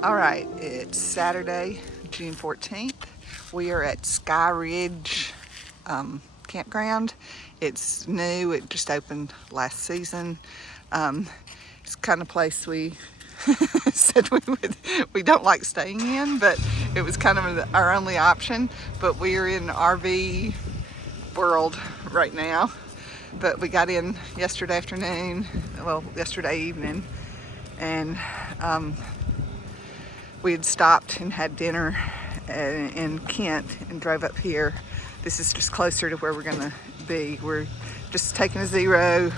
All right, it's Saturday, June 14th. We are at Sky Ridge Campground. It's new, it just opened last season. It's the kind of place we said we don't like staying in, but it was kind of our only option. But we are in RV world right now. But we got in yesterday afternoon, well, yesterday evening, and we had stopped and had dinner in Kent and drove up here. This is just closer to where we're gonna be. We're just taking a zero,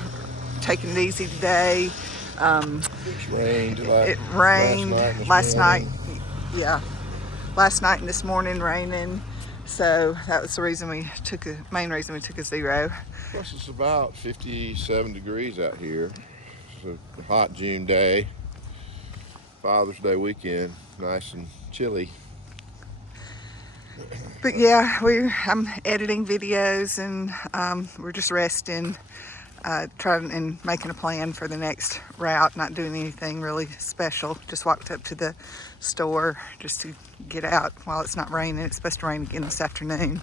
taking it easy today. It's rained It rained last night and this morning. yeah, last night and this morning raining. So that was the reason main reason we took a zero. Plus it's about 57 degrees out here. It's a hot June day. Father's Day weekend, nice and chilly. But yeah, I'm editing videos and we're just resting, trying and making a plan for the next route, not doing anything really special. Just walked up to the store just to get out while it's not raining. It's supposed to rain again this afternoon.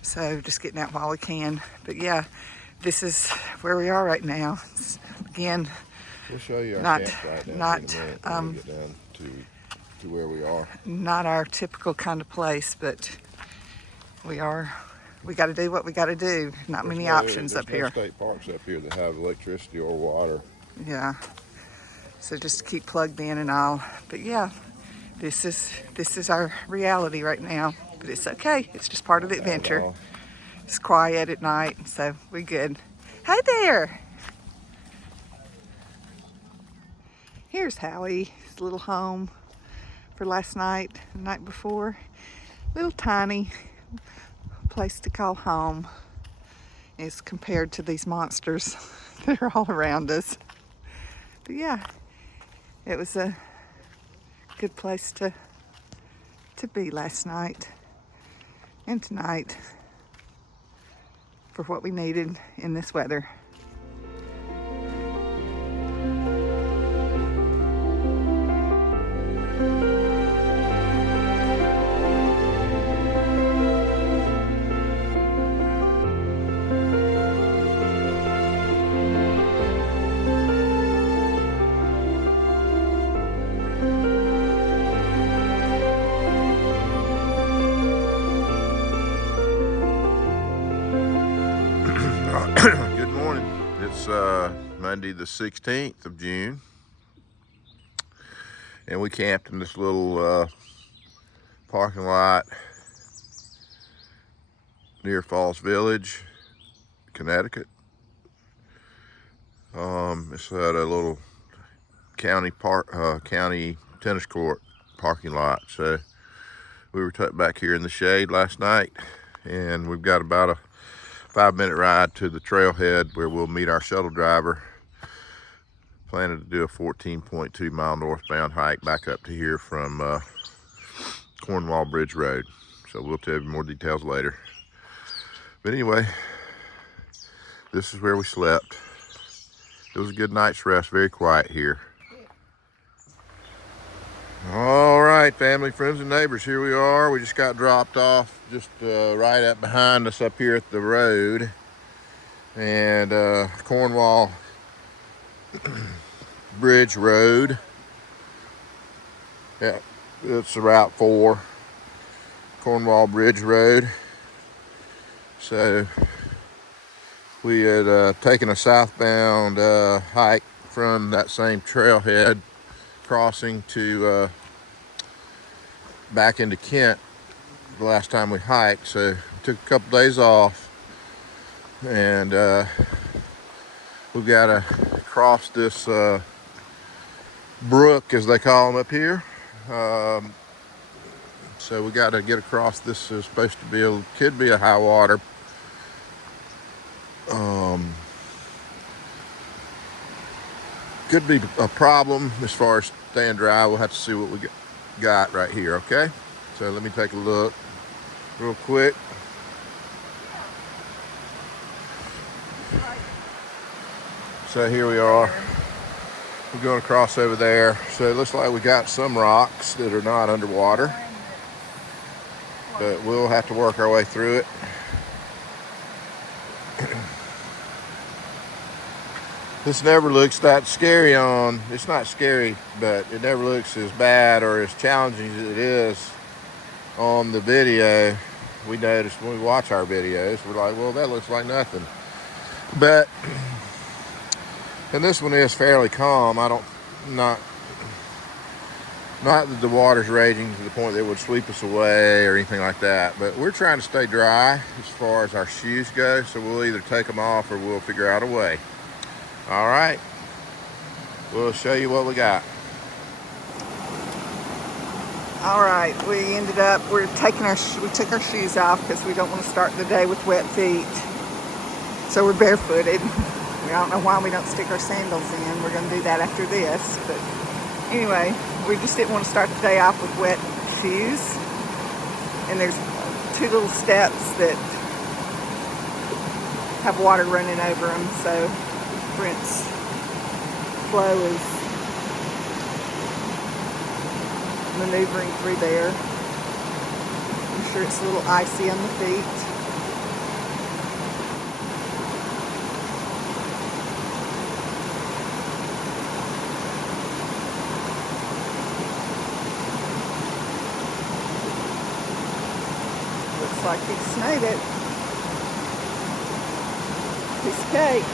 So just getting out while we can. But yeah, this is where we are right now. Again, We'll show you our not, campsite down not, in a minute when we get down to where we are. Not our typical kind of place, but we got to do what we got to do. Not many options up here. There's no state parks up here that have electricity or water. Yeah. So just keep plugged in and all. But yeah, this is our reality right now. But it's okay. It's just part of the adventure. It's quiet at night, so we're good. Hi there. Here's Howie's little home for last night, the night before. Little tiny place to call home is compared to these monsters that are all around us. But yeah, it was a good place to be last night and tonight for what we needed in this weather. Good morning. It's Monday the 16th of June, and we camped in this little parking lot near Falls Village, Connecticut. It's at a little county tennis court parking lot. So we were tucked back here in the shade last night, and we've got about a 5-minute ride to the trailhead where we'll meet our shuttle driver. Planning to do a 14.2 mile northbound hike back up to here from Cornwall Bridge Road. So we'll tell you more details later. But anyway, this is where we slept. It was a good night's rest, very quiet here. All right, family, friends, and neighbors, here we are. We just got dropped off just right up behind us up here at the road. And Cornwall Bridge Road. Yeah, it's Route 4, Cornwall Bridge Road. So we had taken a southbound hike from that same trailhead, crossing to back into Kent the last time we hiked. So took a couple days off, and we've got to cross this brook, as they call them up here. So we got to get across. This is supposed to be could be a high water. Could be a problem as far as staying dry. We'll have to see what we got right here, okay? So let me take a look real quick. So here we are. We're going to cross over there. So it looks like we got some rocks that are not underwater, but we'll have to work our way through it. This never looks that scary on, it's not scary, but it never looks as bad or as challenging as it is on the video. We noticed when we watch our videos, we're like, well, that looks like nothing. But, and this one is fairly calm. Not that the water's raging to the point that it would sweep us away or anything like that, but we're trying to stay dry as far as our shoes go, so we'll either take them off or we'll figure out a way. All right, we'll show you what we got. All right, we ended up, we took our shoes off because we don't want to start the day with wet feet. So we're barefooted. I don't know why we don't stick our sandals in. We're going to do that after this. But anyway, we just didn't want to start the day off with wet shoes. And there's 2 little steps that have water running over them. So Brent's flow is maneuvering through there. I'm sure it's a little icy on the feet. Looks like he snowed it. Piece of cake.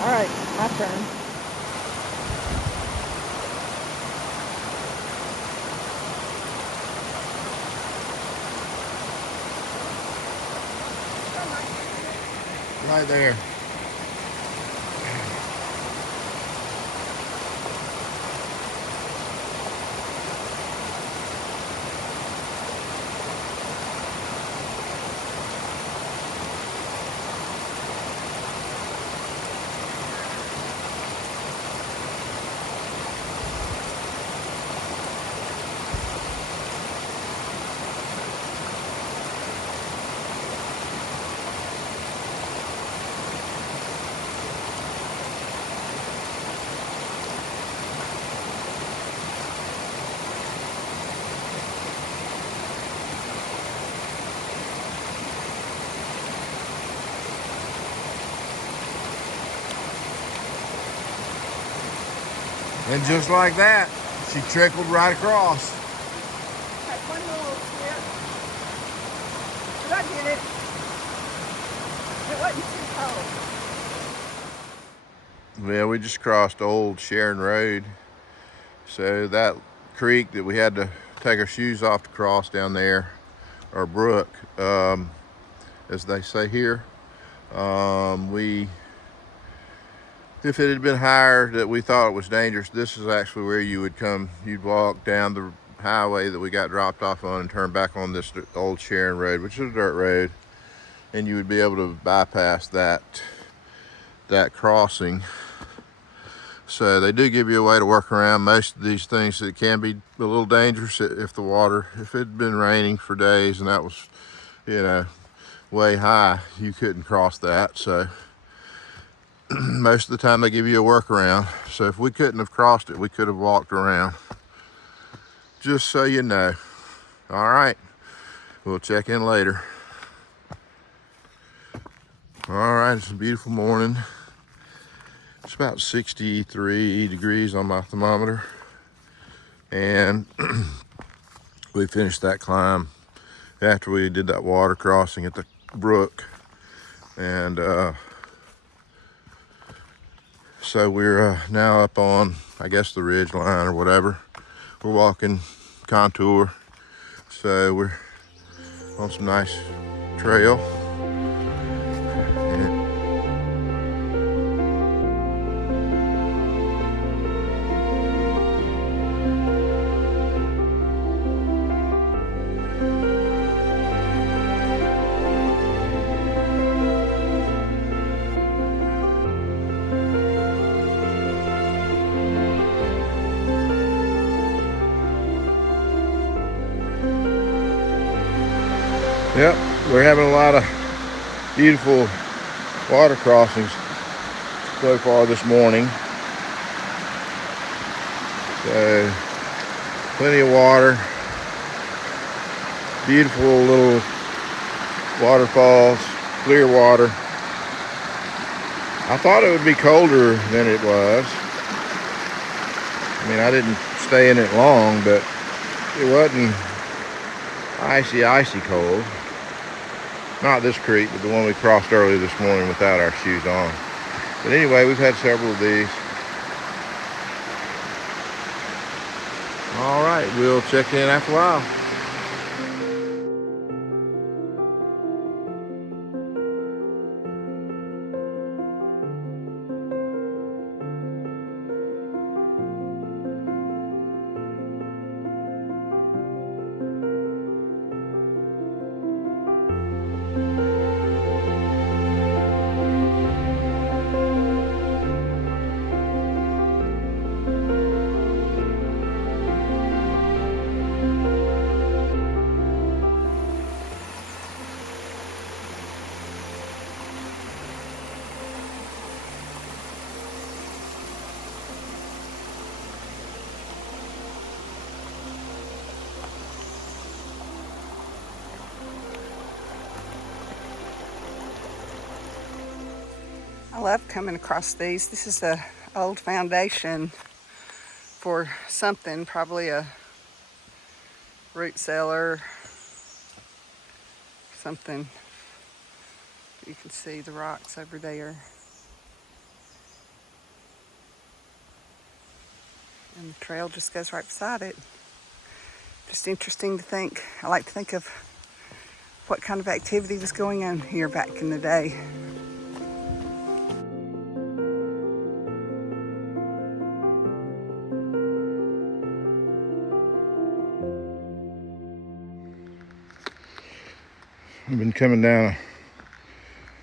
All right, my turn. Right there. And just like that, she trickled right across. Had one little slip. But I did it. It wasn't too cold. Yeah, we just crossed Old Sharon Road. So that creek that we had to take our shoes off to cross down there, or brook, as they say here, if it had been higher that we thought it was dangerous, this is actually where you'd walk down the highway that we got dropped off on and turn back on this Old Sharon Road, which is a dirt road, and you would be able to bypass that crossing. So they do give you a way to work around most of these things. It can be a little dangerous if it had been raining for days and that was, way high, you couldn't cross that. So most of the time they give you a workaround. So if we couldn't have crossed it, we could have walked around. Just so you know. All right, we'll check in later. All right, it's a beautiful morning. It's about 63 degrees on my thermometer. And we finished that climb after we did that water crossing at the brook. And so we're now up on, I guess, the ridge line or whatever. We're walking contour. So we're on some nice trail. Yep, we're having a lot of beautiful water crossings. so far this morning. So, plenty of water. Beautiful little waterfalls, clear water. I thought it would be colder than it was. I mean, I didn't stay in it long, but it wasn't icy cold. Not this creek, but the one we crossed early this morning without our shoes on. But anyway, we've had several of these. All right, we'll check in after a while. I love coming across these. This is the old foundation for something, probably a root cellar, something. You can see the rocks over there. And the trail just goes right beside it. Just interesting to think. I like to think of what kind of activity was going on here back in the day. I've been coming down a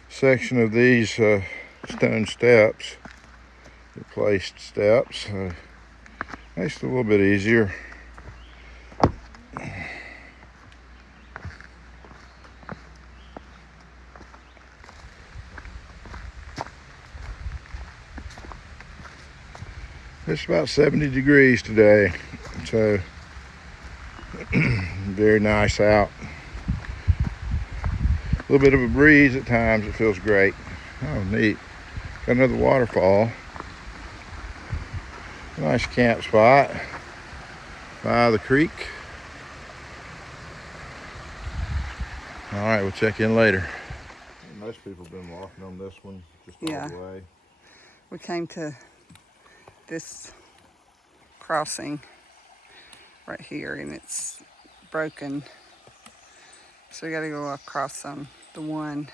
section of these stone steps, replaced steps. Makes it a little bit easier. It's about 70 degrees today, so very nice out. A little bit of a breeze at times, it feels great. Oh, neat. Got another waterfall. Nice camp spot by the creek. All right, we'll check in later. Most people have been walking on this one just all the way. We came to this crossing right here and it's broken. So we gotta go across on the one.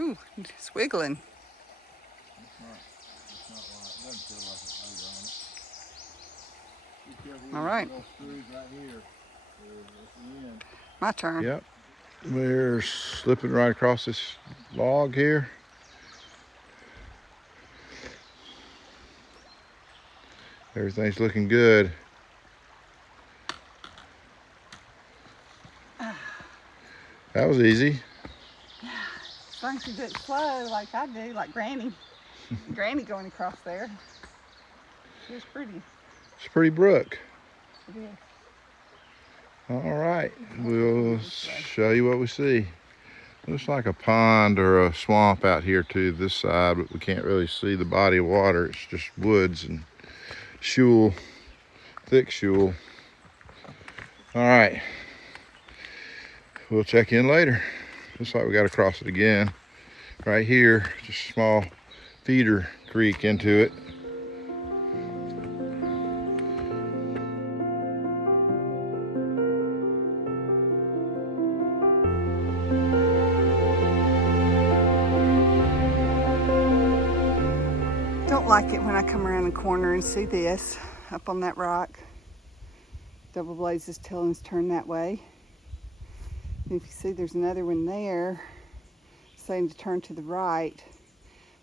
Ooh, it's wiggling. All right. My turn. Yep. We're slipping right across this log here. Everything's looking good. That was easy. As long as you do it slow like I do, like Granny. Granny going across there. It was pretty. It's a pretty brook. It is. All right, we'll show you what we see. Looks like a pond or a swamp out here to this side, but we can't really see the body of water. It's just woods and shoal, thick shoal. All right, we'll check in later. Looks like we got to cross it again. Right here, just a small feeder creek into it. Don't like it when I come around the corner and see this up on that rock. Double Blaze's telling us to turn that way. And if you see, there's another one there saying to turn to the right.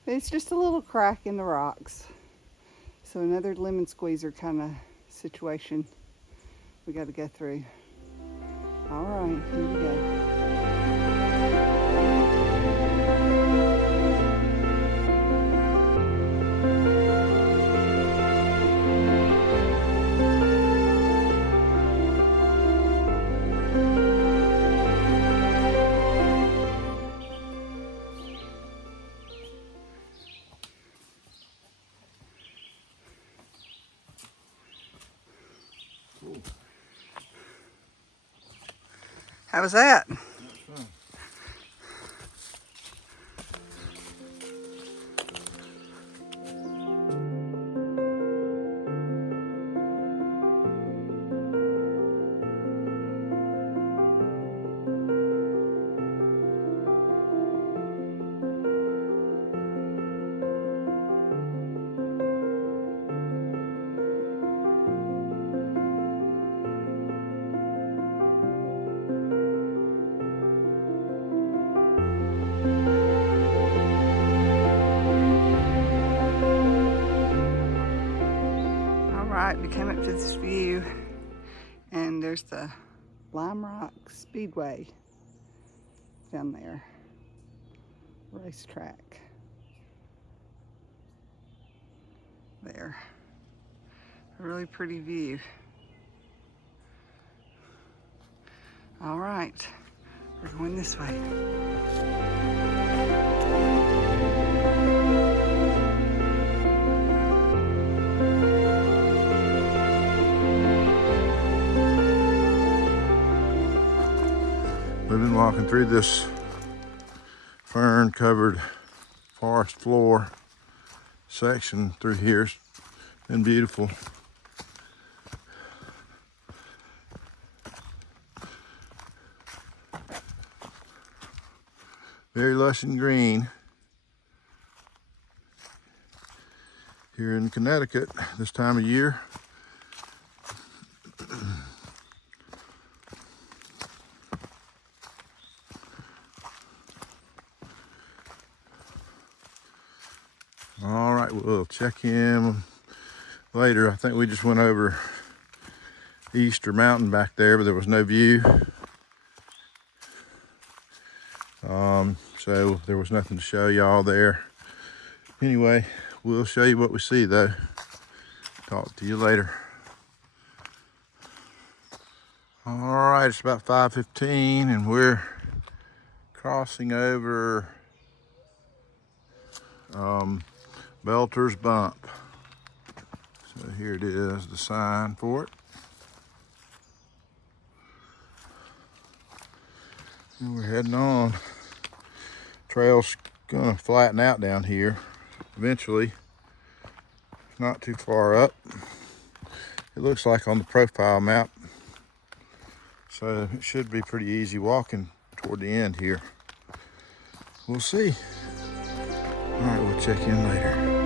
But it's just a little crack in the rocks. So another lemon squeezer kind of situation we got to go through. All right, here we go. How was that? Alright, we came up to this view and there's the Lime Rock Speedway down there. Racetrack. There. A really pretty view. Alright, we're going this way. We've been walking through this fern-covered forest floor section through here. It's been beautiful. Very lush and green here in Connecticut this time of year. All right, we'll check in later. I think we just went over Easter Mountain back there, but there was no view. So there was nothing to show y'all there. Anyway, we'll show you what we see though. Talk to you later. All right, it's about 5:15 and we're crossing over Belter's Bump. So here it is, the sign for it. And we're heading on. Trail's gonna flatten out down here eventually. It's not too far up. It looks like on the profile map. So it should be pretty easy walking toward the end here. We'll see. All right, we'll check in later.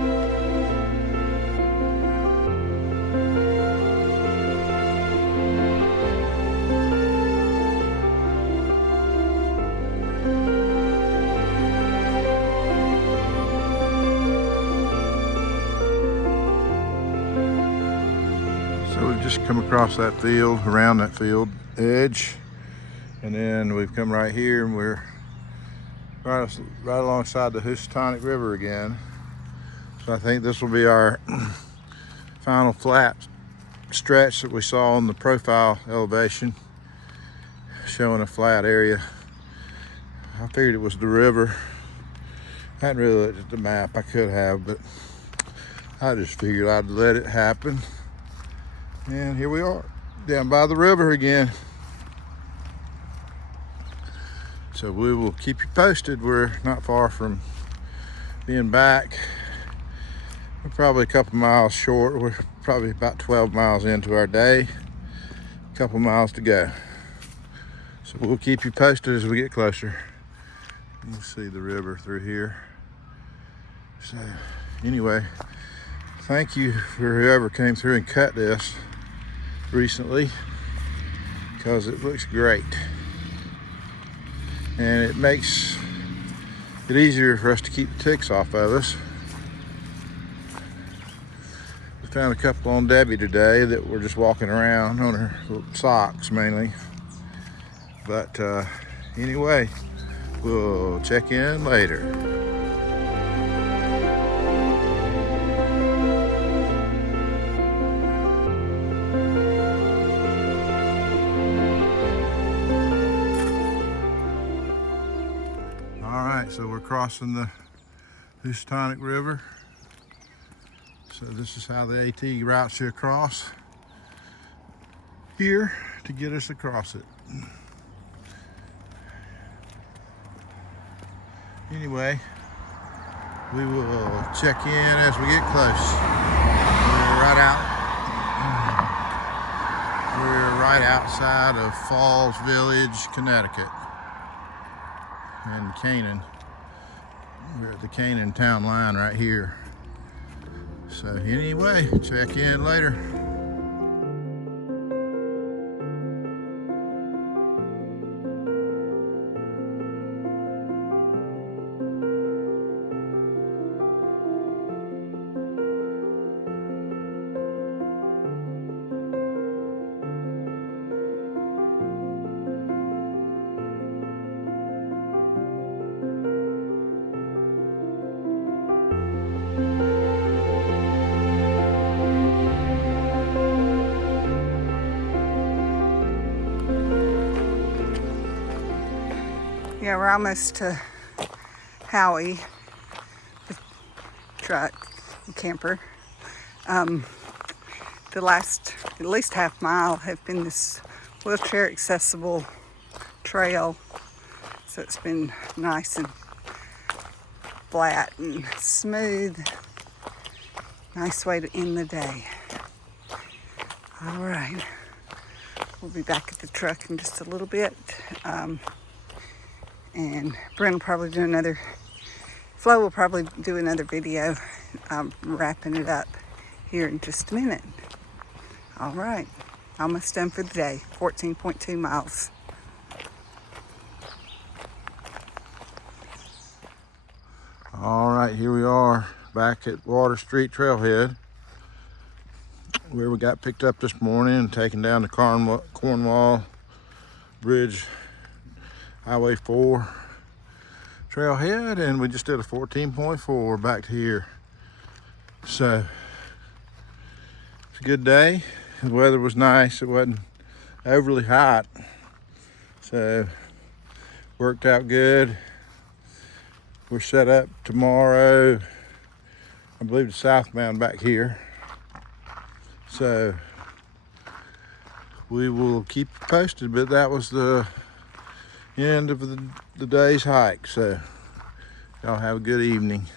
So we've just come across that field, around that field edge, and then we've come right here and we're right alongside the Housatonic River again. So I think this will be our final flat stretch that we saw on the profile elevation, showing a flat area. I figured it was the river. I hadn't really looked at the map. I could have, but I just figured I'd let it happen. And here we are, down by the river again. So we will keep you posted. We're not far from being back. We're probably a couple miles short. We're probably about 12 miles into our day. A couple miles to go. So we'll keep you posted as we get closer. You can see the river through here. So anyway, thank you for whoever came through and cut this recently, because it looks great. And it makes it easier for us to keep the ticks off of us. We found a couple on Debbie today that were just walking around on her socks mainly. But anyway, we'll check in later. So we're crossing the Housatonic River. So this is how the AT routes you across here to get us across it. Anyway, we will check in as we get close. We're right outside of Falls Village, Connecticut, and Canaan. We're at the Canaan town line right here. So anyway, check in later. Yeah, we're almost to Howie, the truck, the camper. The last at least half mile have been this wheelchair accessible trail. So it's been nice and flat and smooth. Nice way to end the day. All right, we'll be back at the truck in just a little bit. And Brent will probably do Flo will probably do another video wrapping it up here in just a minute. All right, almost done for the day, 14.2 miles. All right, here we are back at Water Street Trailhead, where we got picked up this morning and taken down to Cornwall Bridge, Highway 4 trailhead, and we just did a 14.4 back to here. So it's a good day. The weather was nice. It wasn't overly hot, so worked out good. We're set up tomorrow, I believe, it's southbound back here. So we will keep you posted, but that was the end of the day's hike. So y'all have a good evening.